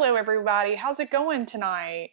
Hello everybody, how's it going tonight?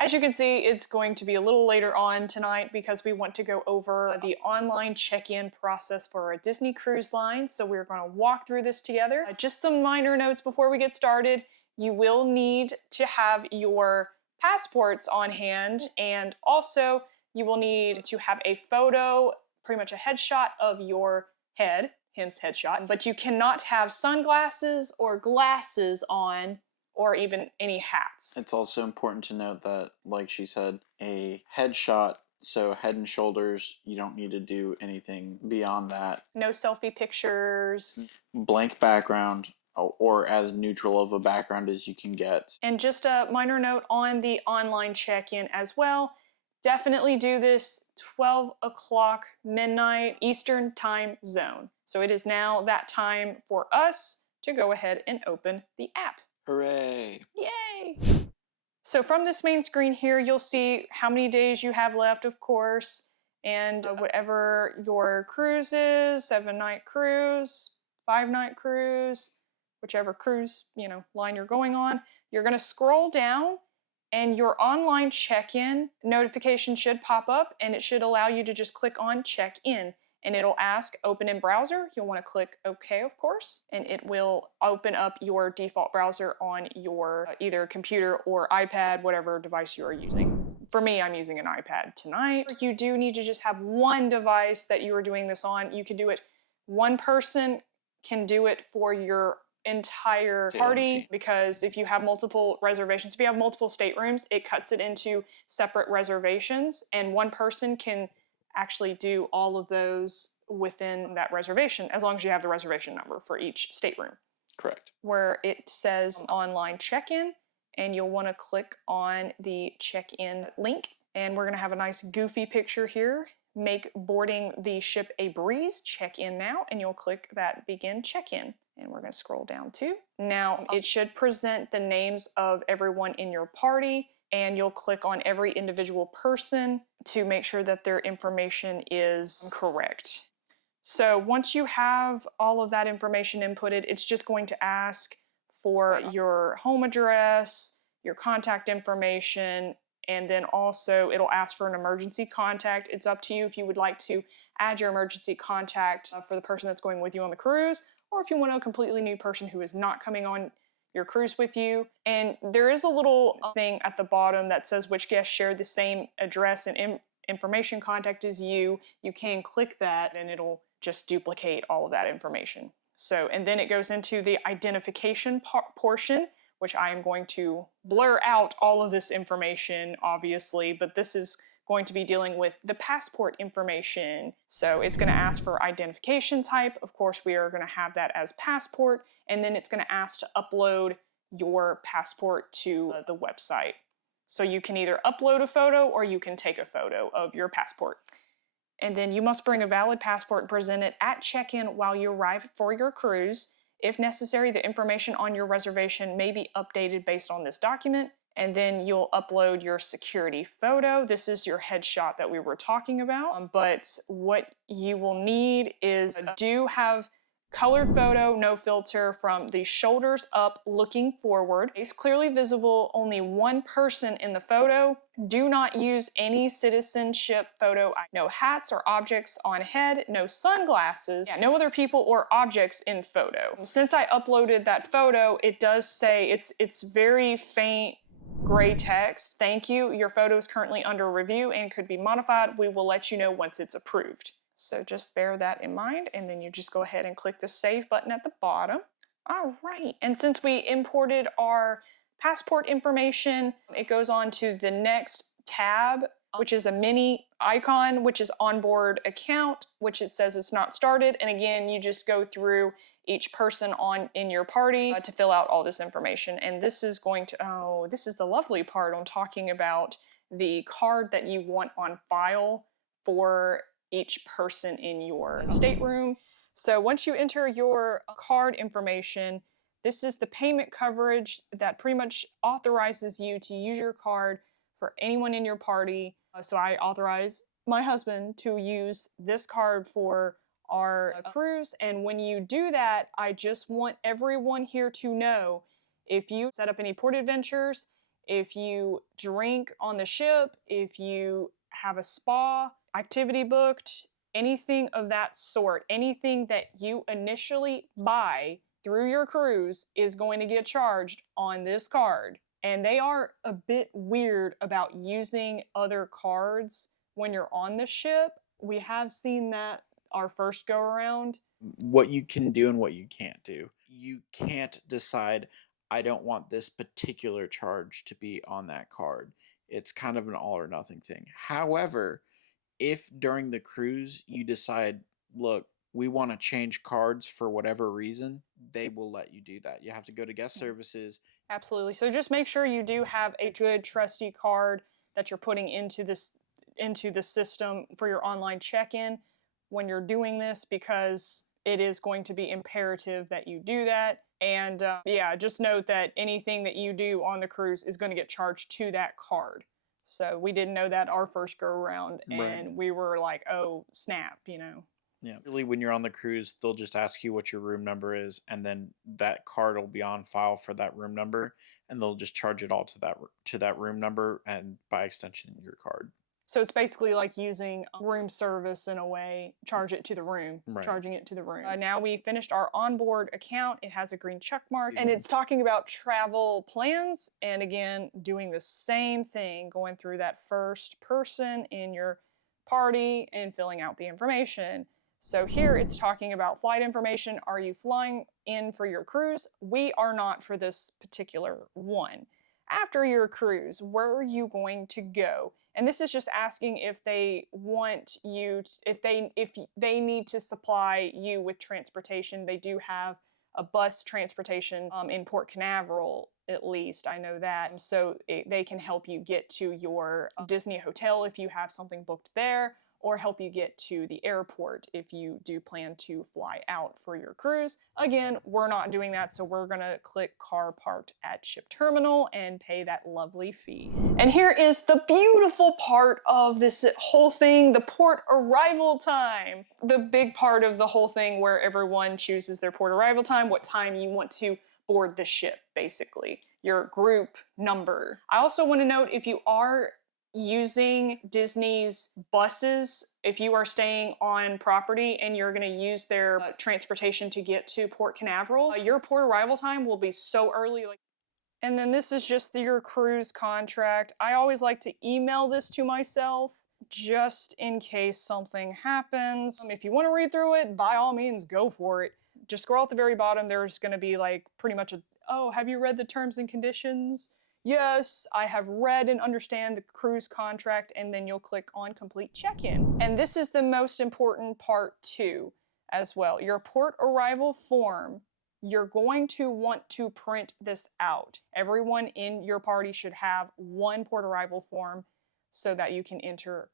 As you can see, it's going to be a little later on tonight because we want to go over the online check-in process for a Disney Cruise Line. So we're going to walk through this together. Just some minor notes before we get started. You will need to have your passports on hand, and also you will need to have a photo, pretty much a headshot of your head, hence headshot, but you cannot have sunglasses or glasses on, or even any hats. It's also important to note that, like she said, a headshot, so head and shoulders, you don't need to do anything beyond that. No selfie pictures. Blank background, or as neutral of a background as you can get. And just a minor note on the online check-in as well. Definitely do this 12 o'clock midnight Eastern time zone. So it is now that time for us to go ahead and open the app. Hooray! Yay! So from this main screen here, you'll see how many days you have left, of course, and whatever your cruise is, 7-night cruise, 5-night cruise, whichever cruise, line you're going on. You're going to scroll down and your online check-in notification should pop up, and it should allow you to just click on check-in. And it'll ask open in browser. You'll want to click OK, of course, and it will open up your default browser on your either computer or iPad, whatever device you are using. For me, I'm using an iPad tonight. You do need to just have one device that you are doing this on. You can do it, one person can do it for your entire party, because if you have multiple reservations, if you have multiple staterooms, it cuts it into separate reservations, and one person can actually do all of those within that reservation, as long as you have the reservation number for each stateroom. Correct. Where it says online check-in, and you'll want to click on the check-in link, and we're going to have a nice goofy picture here. Make boarding the ship a breeze, check in now, and you'll click that begin check-in. And we're going to scroll down too. Now it should present the names of everyone in your party, and you'll click on every individual person to make sure that their information is correct. So once you have all of that information inputted, it's just going to ask for your home address, your contact information, and then also it'll ask for an emergency contact. It's up to you if you would like to add your emergency contact for the person that's going with you on the cruise, or if you want a completely new person who is not coming on your cruise with you. And there is a little thing at the bottom that says which guests share the same address and information contact as you. You can click that and it'll just duplicate all of that information. So, and then it goes into the identification portion, which I am going to blur out all of this information, obviously, but this is going to be dealing with the passport information. So it's going to ask for identification type. Of course, we are going to have that as passport, and then it's going to ask to upload your passport to the website. So you can either upload a photo or you can take a photo of your passport. And then you must bring a valid passport and present it at check-in while you arrive for your cruise. If necessary, the information on your reservation may be updated based on this document. And then you'll upload your security photo. This is your headshot that we were talking about. But what you will need is do have colored photo, no filter, from the shoulders up looking forward. Face clearly visible, only one person in the photo. Do not use any citizenship photo. No hats or objects on head, no sunglasses, no other people or objects in photo. Since I uploaded that photo, it does say, it's very faint gray text. Thank you. Your photo is currently under review and could be modified. We will let you know once it's approved. So just bear that in mind, and then you just go ahead and click the save button at the bottom. All right, and since we imported our passport information, it goes on to the next tab, which is a mini icon, which is onboard account, which it says it's not started. And again, you just go through each person in your party to fill out all this information. And this is going to, this is the lovely part on talking about the card that you want on file for each person in your stateroom. So once you enter your card information, this is the payment coverage that pretty much authorizes you to use your card for anyone in your party. So I authorize my husband to use this card for our cruise. And when you do that, I just want everyone here to know If you set up any port adventures, if you drink on the ship, if you have a spa activity booked, anything of that sort, anything that you initially buy through your cruise is going to get charged on this card. And they are a bit weird about using other cards when you're on the ship. We have seen that our first go around. What you can do and what you can't do. You can't decide, I don't want this particular charge to be on that card. It's kind of an all or nothing thing. However, if during the cruise you decide, look, we want to change cards for whatever reason, they will let you do that. You have to go to guest services. Absolutely. So just make sure you do have a good trusty card that you're putting into the system for your online check-in when you're doing this, because it is going to be imperative that you do that. And yeah, just note that anything that you do on the cruise is going to get charged to that card. So we didn't know that our first go around, and Right. we were like, oh snap, you know. Yeah. Really, when you're on the cruise, they'll just ask you what your room number is, and then that card will be on file for that room number, and they'll just charge it all to that room number, and by extension, your card. So it's basically like using room service in a way, charge it to the room, Right. charging it to the room. Now we finished our onboard account. It has a green check mark, and it's talking about travel plans. And again, doing the same thing, going through that first person in your party and filling out the information. So here it's talking about flight information. Are you flying in for your cruise? We are not for this particular one. After your cruise, where are you going to go? And this is just asking if they want you, if they need to supply you with transportation. They do have a bus transportation in Port Canaveral, at least I know that. So they can help you get to your Disney hotel if you have something booked there, or help you get to the airport if you do plan to fly out for your cruise. Again, we're not doing that, so we're gonna click car parked at ship terminal and pay that lovely fee. And here is the beautiful part of this whole thing, the port arrival time. The big part of the whole thing where everyone chooses their port arrival time, what time you want to board the ship, basically. Your group number. I also want to note, if you are using Disney's buses, if you are staying on property and you're going to use their transportation to get to Port Canaveral, your port arrival time will be so early. And then this is just your cruise contract. I always like to email this to myself just in case something happens. If you want to read through it, by all means, go for it. Just scroll at the very bottom. There's going to be like pretty much oh, have you read the terms and conditions? Yes, I have read and understand the cruise contract, and then you'll click on complete check-in. And this is the most important part too, as well. Your port arrival form, you're going to want to print this out. Everyone in your party should have one port arrival form so that you can enter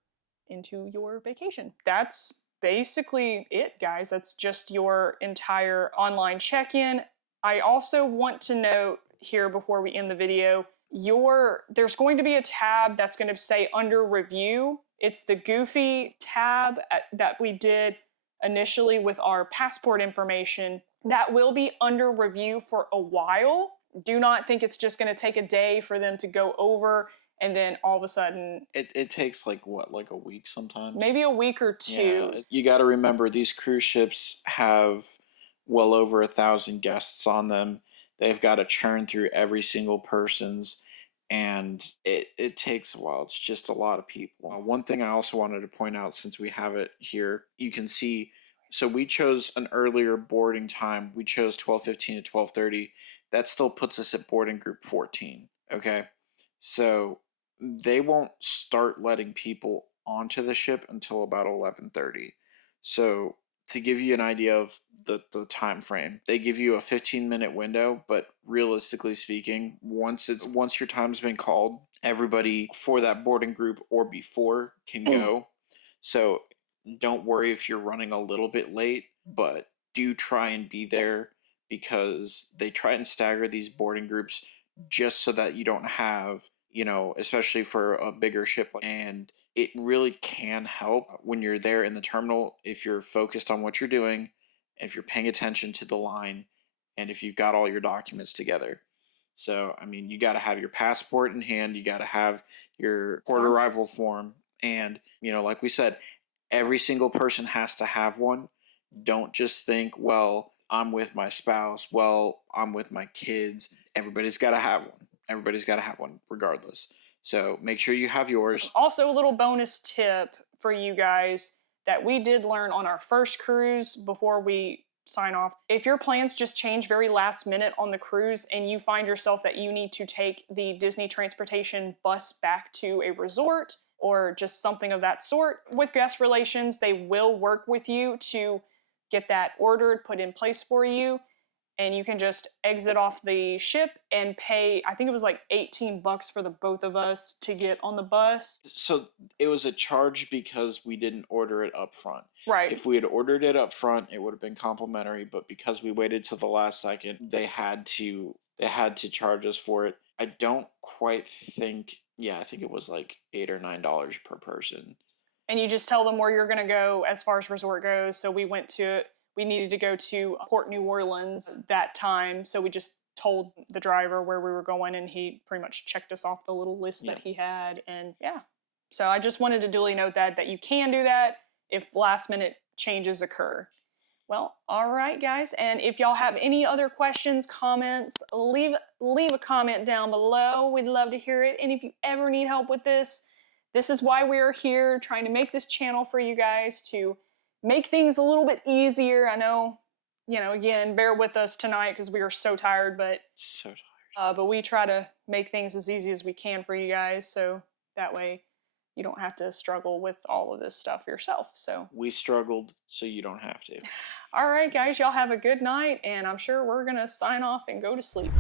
into your vacation. That's basically it, guys. That's just your entire online check-in. I also want to note here before we end the video, there's going to be a tab that's going to say under review. It's the Goofy tab that we did initially with our passport information. That will be under review for a while. Do not think it's just going to take a day for them to go over and then all of a sudden... It takes like what, like a week sometimes? Maybe a week or two. Yeah, you got to remember these cruise ships have well over 1,000 guests on them. They've got to churn through every single person's, and it takes a while. It's just a lot of people. One thing I also wanted to point out, since we have it here, you can see, so we chose an earlier boarding time. We chose 12:15 to 12:30. That still puts us at boarding group 14, okay? So they won't start letting people onto the ship until about 11:30. So to give you an idea of the time frame, they give you a 15-minute window, but realistically speaking, once your time's been called, everybody for that boarding group or before can go. So don't worry if you're running a little bit late, but do try and be there, because they try and stagger these boarding groups just so that you don't have, especially for a bigger ship. And it really can help when you're there in the terminal if you're focused on what you're doing, if you're paying attention to the line, and if you've got all your documents together. So, I mean, you got to have your passport in hand, you got to have your port arrival form. And, like we said, every single person has to have one. Don't just think, well, I'm with my spouse, well, I'm with my kids. Everybody's got to have one. Everybody's got to have one, regardless. So make sure you have yours. Also, a little bonus tip for you guys that we did learn on our first cruise before we sign off. If your plans just change very last minute on the cruise and you find yourself that you need to take the Disney transportation bus back to a resort or just something of that sort, with guest relations, they will work with you to get that ordered, put in place for you, and you can just exit off the ship and pay, I think it was like $18 for the both of us to get on the bus. So it was a charge because we didn't order it up front. Right. If we had ordered it up front, it would have been complimentary, but because we waited till the last second, they had to charge us for it. I don't quite think, yeah, I think it was like $8 or $9 per person. And you just tell them where you're going to go as far as resort goes. So we needed to go to Port New Orleans that time. So we just told the driver where we were going, and he pretty much checked us off the little list that he had. And yeah, so I just wanted to duly note that you can do that if last minute changes occur. Well, all right, guys. And if y'all have any other questions, comments, leave a comment down below. We'd love to hear it. And if you ever need help with this is why we're here, trying to make this channel for you guys to make things a little bit easier. I know, again, bear with us tonight because we are so tired, but we try to make things as easy as we can for you guys, so that way you don't have to struggle with all of this stuff yourself. So we struggled, so you don't have to. All right, guys, y'all have a good night, and I'm sure we're gonna sign off and go to sleep.